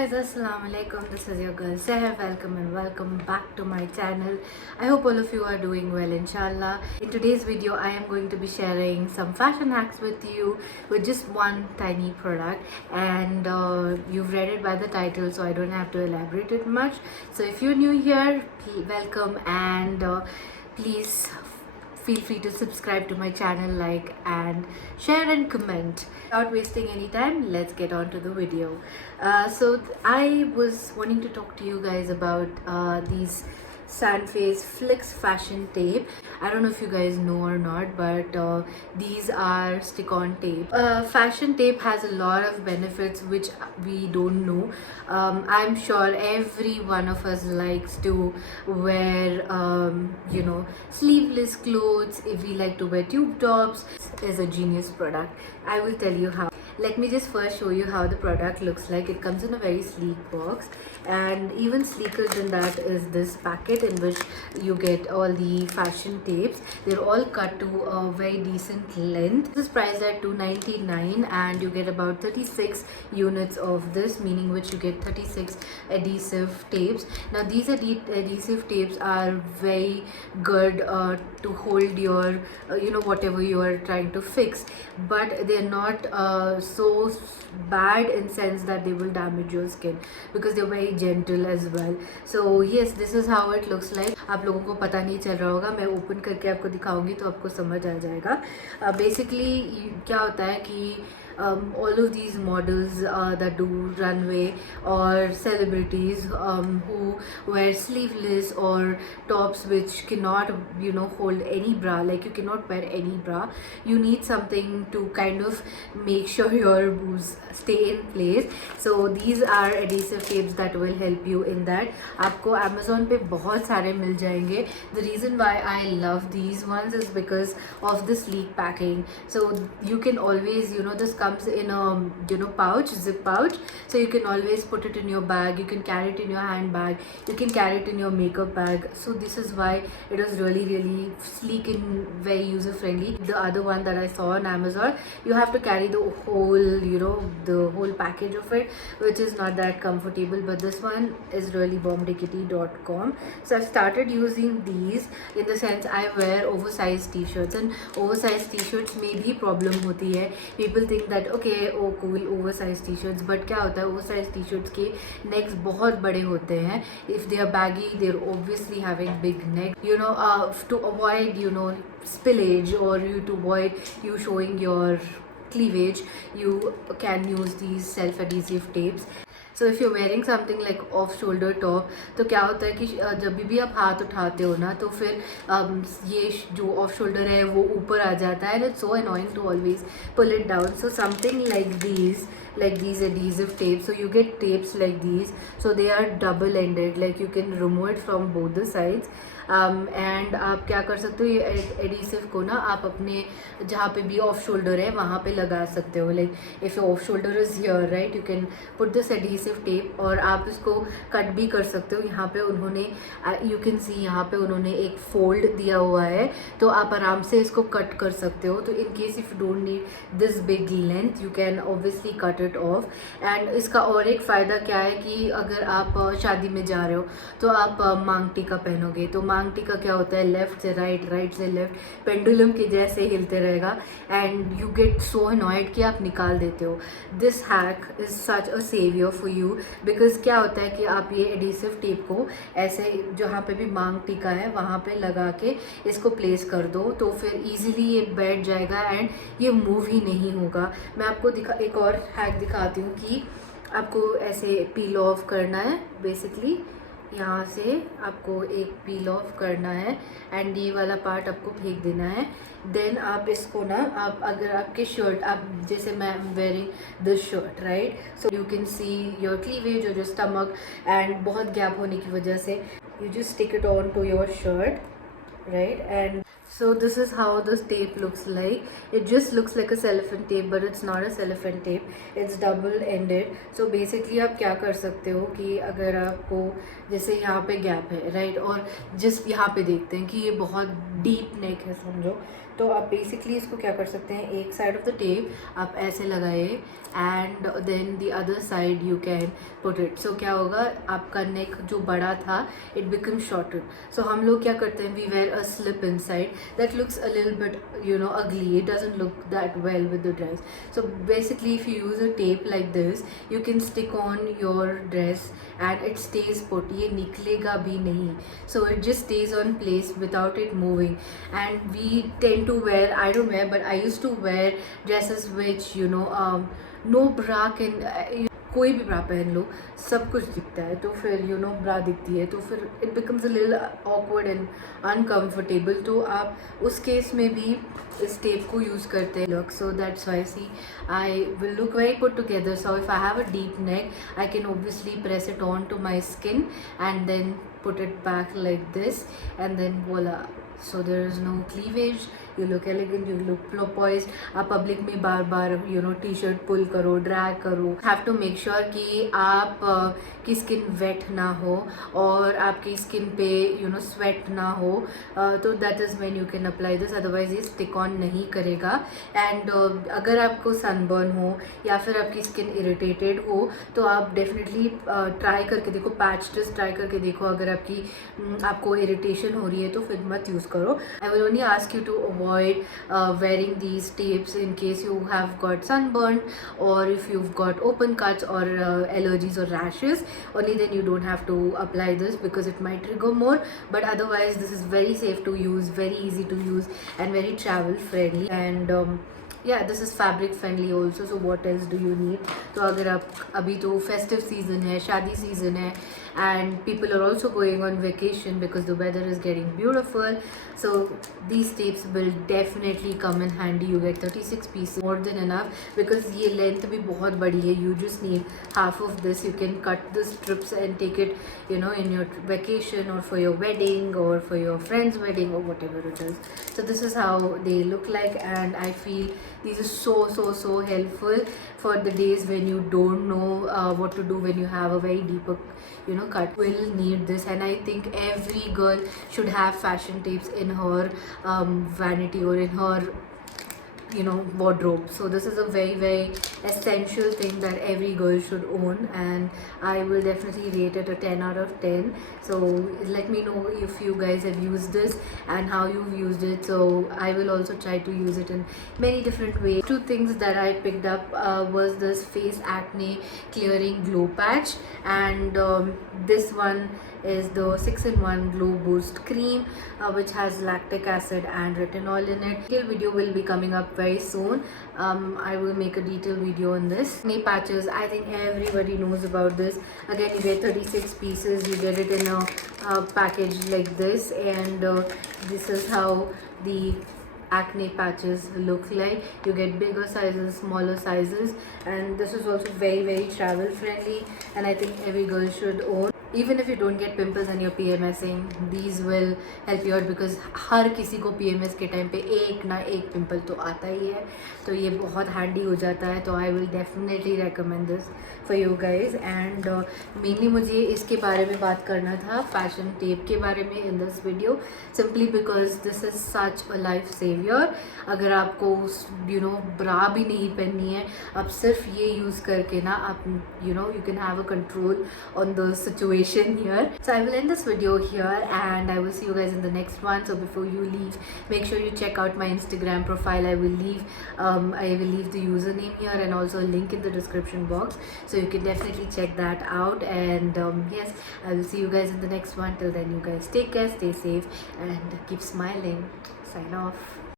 guys, assalamu alaikum. This is your girl Saher. Welcome and welcome back to my channel. I hope all of you are doing well, inshallah. In today's video I am going to be sharing some fashion hacks with you with just one tiny product, and you've read it by the title, so I don't have to elaborate it much. So if you're new here, welcome, and please feel free to subscribe to my channel, like and share and comment. Without wasting any time, let's get on to the video. I was wanting to talk to you guys about these Sanfe's Fashion Tape. I don't know if you guys know or not, but these are stick-on tape. Fashion tape has a lot of benefits which we don't know. I'm sure every one of us likes to wear, sleeveless clothes. If we like to wear tube tops, is a genius product. I will tell you how. Let me just first show you how the product looks like. It comes in a very sleek box, and even sleeker than that is this packet in which you get all the fashion tapes. They're all cut to a very decent length. This is priced at $2.99 and you get about 36 units of this, meaning which you get 36 adhesive tapes. Now these adhesive tapes are very good to hold your whatever you are trying to fix, but they're not so bad in sense that they will damage your skin, because they're very gentle as well. So yes, this is how it looks like. आप लोगों को पता नहीं चल रहा होगा, मैं open करके आपको दिखाऊंगी तो आपको समझ आ जाएगा. Basically क्या होता है कि all of these models that do runway, or celebrities who wear sleeveless or tops which cannot hold any bra, like you cannot wear any bra, you need something to kind of make sure your boobs stay in place. So these are adhesive tapes that will help you in that. आपको Amazon पे बहुत सारे मिल जाएंगे. The reason why I love these ones is because of the sleek packing. So you can always, this comes in a pouch, zip pouch, so you can always put it in your bag. You can carry it in your handbag, you can carry it in your makeup bag. So this is why it is really sleek and very user friendly. The other one that I saw on Amazon, you have to carry the whole the whole package of it, which is not that comfortable, but this one is really bombdickety.com. So I've started using these, in the sense I wear oversized t-shirts, and oversized t-shirts में भी problem होती है. People think that okay, oh cool, oversized t-shirts, but क्या होता है, oversized t-shirts के necks बहुत बड़े होते हैं. If they are baggy, they're obviously having big neck. To avoid spillage, or to avoid you showing your cleavage, you can use these self-adhesive tapes. So if you're wearing something like off shoulder top, तो क्या होता है कि जब भी आप हाथ उठाते हो ना, तो फिर ये जो off shoulder है वो ऊपर आ जाता है, and it's so annoying to always pull it down. So something like these adhesive tapes, so you get tapes like these, so they are double ended, like you can remove it from both the sides. And आप क्या कर सकते हो, ये adhesive को ना आप अपने जहाँ पे भी ऑफ शोल्डर है वहाँ पे लगा सकते हो. Like if off shoulder is here, right, you can put this adhesive tape, और आप इसको कट भी कर सकते हो. यहाँ पे उन्होंने यू कैन सी, यहाँ पे उन्होंने एक फोल्ड दिया हुआ है, तो आप आराम से इसको कट कर सकते हो. तो in case if you don't need this big length, you can obviously cut it of. And इसका और एक फ़ायदा क्या है कि अगर आप शादी में जा रहे हो तो आप मांग टीका पहनोगे, तो मांग टीका क्या होता है, लेफ्ट से राइट, राइट से लेफ्ट, पेंडुलम के जैसे हिलते रहेगा, and you get so annoyed कि आप निकाल देते हो. This hack is such a saviour for you, because क्या होता है कि आप ये एडिसिव टेप को ऐसे जहाँ पे भी मांग टीका है वहाँ पे लगा के इसको प्लेस कर दो, तो फिर ईजिली ये बैठ जाएगा एंड ये मूव ही नहीं होगा. मैं आपको एक और हैक दिखाती हूँ कि आपको ऐसे पील ऑफ करना है. बेसिकली यहाँ से आपको एक पील ऑफ करना है, एंड ये वाला पार्ट आपको फेंक देना है. देन आप इसको ना, आप अगर आपके शर्ट, आप जैसे मैं wearing this shirt, right, so you can see your cleavage और योर स्टमक, एंड बहुत गैप होने की वजह से you just stick it on to your shirt right? And so this is how this tape looks like. It just looks like a cellophane tape, but it's not a cellophane tape. It's double ended. So basically आप क्या कर सकते हो कि अगर आपको जैसे यहाँ पे गैप है, राइट, और जिस यहाँ पे देखते हैं कि ये बहुत डीप नेक है समझो, तो आप बेसिकली इसको क्या कर सकते हैं, एक साइड ऑफ द टेप आप ऐसे लगाए and then the other side you can put it. So क्या होगा, आपका नेक जो बड़ा था इट बिकम शॉर्टेड. सो हम लोग क्या करते हैं, we wear a slip inside that looks a little bit ugly. It doesn't look that well with the dress. So basically if you use a tape like this, you can stick on your dress and it stays put. ये निकलेगा भी नहीं. So it just stays on place without it moving. And we tend to wear, I don't wear, but I used to wear dresses which no bra can कोई भी ब्रा पहन लो सब कुछ दिखता है, तो फिर ब्रा दिखती है, तो फिर it becomes a little awkward and uncomfortable. तो आप उस केस में भी इस टेप को यूज़ करते हैं look. So that's why see I will look very put together. So if I have a deep neck I can obviously press it on to my skin and then put it back like this, and then voila. So there is no cleavage, you look elegant, you look poised. आप public में बार बार T shirt पुल करो, drag करो. Have to make sure कि आप की skin wait ना हो और आपकी स्किन पे स्वेट ना हो, तो that is when you can apply this. Otherwise ये स्टिक ऑन नहीं करेगा. एंड अगर आपको सनबर्न हो या फिर आपकी स्किन इरिटेटेड हो तो आप डेफिनेटली ट्राई करके देखो, पैच टेस्ट ट्राई करके देखो. अगर आपको इरिटेशन हो रही है तो फिर मत यूज़ करो. I will only ask you to avoid wearing these tapes in case you have got sunburn or if you've got open cuts or allergies or rashes. Only then you don't have to apply this because it might trigger more, but otherwise this is very safe to use, very easy to use and very travel friendly. And yeah, this is fabric friendly also. So what else do you need? तो अगर आप अभी तो festive season है, शादी season है, and people are also going on vacation because the weather is getting beautiful. So these tapes will definitely come in handy. You get 36 pieces, more than enough, because ये length भी बहुत बड़ी है. You just need half of this. You can cut the strips and take it in your vacation or for your wedding or for your friend's wedding or whatever it is. So this is how they look like, and I feel these are so helpful for the days when you don't know what to do when you have a very deeper cut. Will need this, and I think every girl should have fashion tapes in her vanity or in her wardrobe. So this is a very essential thing that every girl should own, and I will definitely rate it a 10 out of 10. So let me know if you guys have used this and how you've used it. So I will also try to use it in many different ways. Two things that I picked up was this face acne clearing glow patch, and this one is the 6-in-1 glow boost cream, which has lactic acid and retinol in it. Detailed video will be coming up very soon. I will make a detailed video on this. Knee patches, I think everybody knows about this. Again, you get 36 pieces. You get it in a package like this, and this is how the acne patches look like. You get bigger sizes, smaller sizes, and this is also very travel friendly, and I think every girl should own. Even if you don't get pimples and you're PMSing, these will help you out, because हर किसी को PMS के time पे एक ना एक pimple तो आता ही है, तो ये बहुत हैंडी हो जाता है. तो I will definitely recommend this for you guys. And mainly मुझे इसके बारे में बात करना था, फैशन टेप के बारे में, in this video, simply because this is such a life saver. अगर आपको ब्रा भी नहीं पहननी है, आप सिर्फ ये यूज़ करके ना आप you can have a control on the situation here. So I will end this video here, and I will see you guys in the next one. So before you leave, make sure you check out my Instagram profile. I will leave the username here and also a link in the description box, so you can definitely check that out. And yes, I will see you guys in the next one. Till then, you guys take care, stay safe, and keep smiling. Sign off.